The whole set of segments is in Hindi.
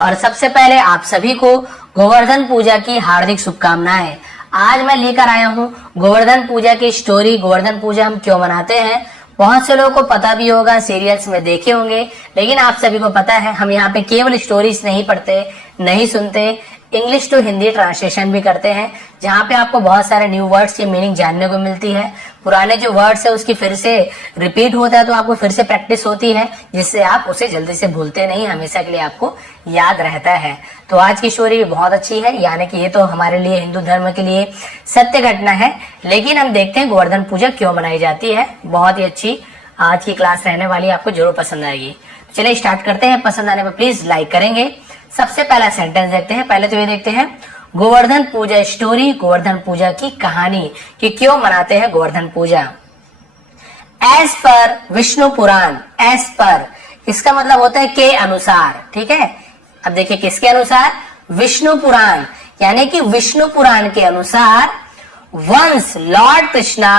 और सबसे पहले आप सभी को गोवर्धन पूजा की हार्दिक शुभकामनाएं। आज मैं लेकर आया हूँ गोवर्धन पूजा की स्टोरी। गोवर्धन पूजा हम क्यों मनाते हैं, बहुत से लोगों को पता भी होगा, सीरियल्स में देखे होंगे, लेकिन आप सभी को पता है हम यहाँ पे केवल स्टोरीज नहीं पढ़ते, नहीं सुनते, इंग्लिश टू हिंदी ट्रांसलेशन भी करते हैं, जहाँ पे आपको बहुत सारे न्यू वर्ड्स की मीनिंग जानने को मिलती है। पुराने जो वर्ड्स है उसकी फिर से रिपीट होता है, तो आपको फिर से प्रैक्टिस होती है, जिससे आप उसे जल्दी से भूलते नहीं, हमेशा के लिए आपको याद रहता है। तो आज की स्टोरी भी बहुत अच्छी है, यानी कि ये तो हमारे लिए, हिंदू धर्म के लिए सत्य घटना है। लेकिन हम देखते हैं गोवर्धन पूजा क्यों मनाई जाती है। बहुत ही अच्छी आज की क्लास रहने वाली, आपको जरूर पसंद आएगी। चलिए स्टार्ट करते हैं। पसंद आने पर प्लीज लाइक करेंगे। सबसे पहला सेंटेंस देखते हैं। पहले तो ये देखते हैं गोवर्धन पूजा स्टोरी, गोवर्धन पूजा की कहानी कि क्यों मनाते हैं गोवर्धन पूजा। एज पर विष्णु पुराण, एज पर इसका मतलब होता है के अनुसार, ठीक है। अब देखिए किसके अनुसार, विष्णु पुराण, यानी कि विष्णु पुराण के अनुसार once lord Krishna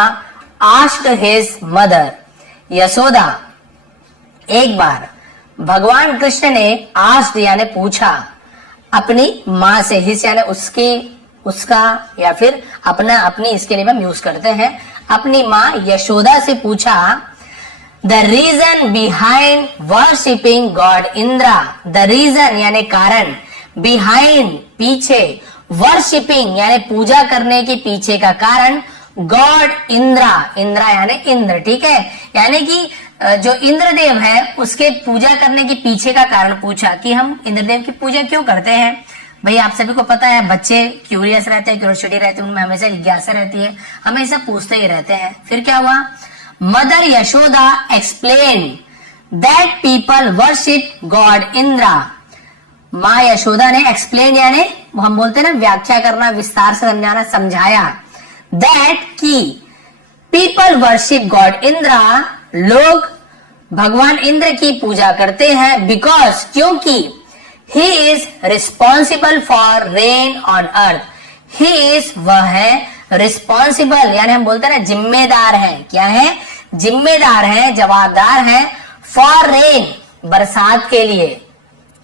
asked his mother Yashoda, एक बार भगवान कृष्ण ने आस्क्ड यानी पूछा अपनी माँ से, हिज यानी उसकी, उसका, या फिर अपना, अपनी, इसके लिए हम यूज करते हैं, अपनी माँ यशोदा से पूछा the reason behind worshipping god Indra. The reason यानी कारण, बिहाइंड पीछे, वर्शिपिंग यानी पूजा करने के पीछे का कारण, गॉड इंद्रा, इंद्रा यानी इंद्र, ठीक है। यानी कि जो इंद्रदेव है उसके पूजा करने के पीछे का कारण पूछा कि हम इंद्रदेव की पूजा क्यों करते हैं। भाई आप सभी को पता है, बच्चे क्यूरियस रहते हैं, क्यूरियोसिटी रहती है, उनमें हमेशा जिज्ञासा रहती है, हमेशा पूछते ही रहते हैं। फिर क्या हुआ, mother Yashoda explain that people worship God Indira. माँ यशोदा ने एक्सप्लेन यानी हम बोलते हैं ना व्याख्या करना, विस्तार से समझाना, समझाया, दैट की पीपल वर्शिप गॉड इंद्रा, लोग भगवान इंद्र की पूजा करते हैं, बिकॉज क्योंकि he is responsible for rain on earth. He is वह है, रिस्पॉन्सिबल यानी हम बोलते हैं ना जिम्मेदार है, क्या है, जिम्मेदार है, जवाबदार है, फॉर रेन बरसात के लिए,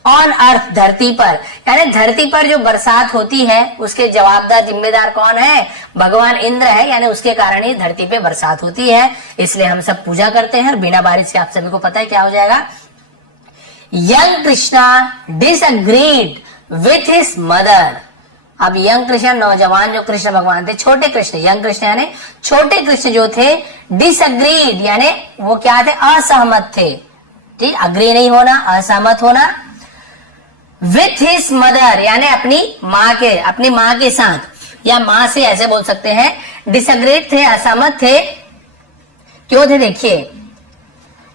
ऑन अर्थ धरती पर, यानी धरती पर जो बरसात होती है उसके जवाबदार, जिम्मेदार कौन है, भगवान इंद्र है, यानी उसके कारण ही धरती पे बरसात होती है, इसलिए हम सब पूजा करते हैं। और बिना बारिश के आप सभी को पता है क्या हो जाएगा। Young Krishna disagreed with his mother. अब यंग कृष्ण, नौजवान जो कृष्ण भगवान थे, छोटे कृष्ण, यंग कृष्ण यानी छोटे कृष्ण जो थे, डिसएग्रीड यानी वो क्या थे, असहमत थे, ठीक, अग्री नहीं होना, असहमत होना, विथ हिज मदर यानी अपनी माँ के साथ, या माँ से ऐसे बोल सकते हैं, डिसएग्रीड थे, असहमत थे, क्यों थे देखिए,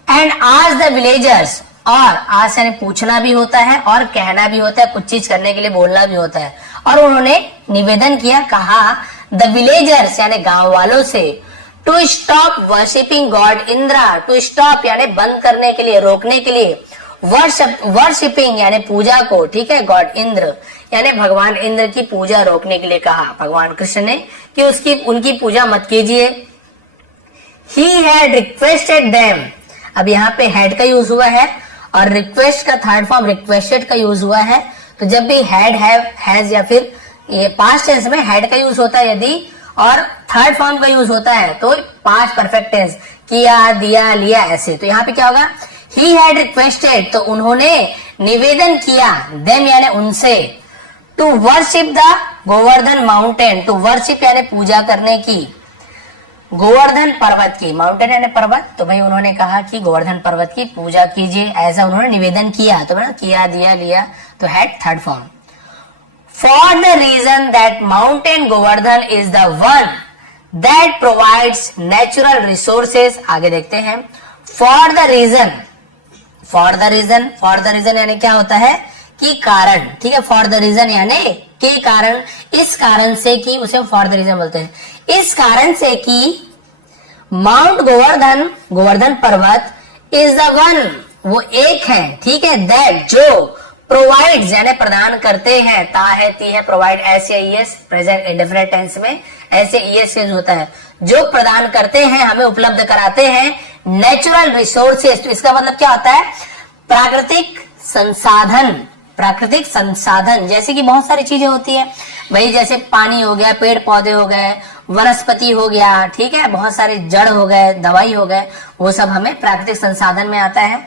एंड आज द विलेजर्स, और आज यानी पूछना भी होता है और कहना भी होता है, कुछ चीज करने के लिए बोलना भी होता है, और उन्होंने निवेदन किया, कहा द विलेजर्स यानी गांव वालों से, to stop worshipping god Indra, to stop यानी बंद करने के लिए, रोकने के लिए, वर्शिपिंग यानी पूजा को, ठीक है, गॉड इंद्र यानी भगवान इंद्र की पूजा रोकने के लिए कहा भगवान कृष्ण ने कि उनकी पूजा मत कीजिए। ही हैड रिक्वेस्टेड देम, अब यहाँ पे हैड का यूज हुआ है और रिक्वेस्ट का थर्ड फॉर्म रिक्वेस्टेड का यूज हुआ है। तो जब भी हैड, हैव, हैज या फिर ये पास्ट टेंस में हैड का यूज होता है यदि, और थर्ड फॉर्म का यूज होता है तो पास्ट परफेक्ट टेंस, किया, दिया, लिया, ऐसे। तो यहाँ पे क्या होगा, ही हैड रिक्वेस्टेड, तो उन्होंने निवेदन किया, देम यानी उनसे, to worship the Govardhan mountain, to worship यानी पूजा करने की, गोवर्धन पर्वत की, माउंटेन यानी पर्वत, तो भाई उन्होंने कहा कि गोवर्धन पर्वत की पूजा कीजिए, ऐसा उन्होंने निवेदन किया, तो ना किया, दिया, लिया, तो had third form. For the reason that mountain Govardhan is the one that provides natural resources, आगे देखते हैं, for the reason, for the reason, for the reason यानी क्या होता है कि कारण, ठीक है, फॉर द रीजन यानी के कारण, इस कारण से कि, उसे फॉर द रीजन बोलते हैं, इस कारण से कि माउंट गोवर्धन, गोवर्धन पर्वत, इज द वन, वो एक है, ठीक है, दैट जो प्रोवाइड्स यानी प्रदान करते हैं, ता है, ती है, प्रोवाइड, ऐसे ईएस प्रेजेंट इंडेफिनिट टेंस में ऐसे ईएस यूज होता है, जो प्रदान करते हैं, हमें उपलब्ध कराते हैं नेचुरल रिसोर्सेज। तो इसका मतलब क्या होता है, प्राकृतिक संसाधन, प्राकृतिक संसाधन जैसे कि बहुत सारी चीजें होती है भाई, जैसे पानी हो गया, पेड़ पौधे हो गए, वनस्पति हो गया, ठीक है, बहुत सारे जड़ हो गए, दवाई हो गए, वो सब हमें प्राकृतिक संसाधन में आता है।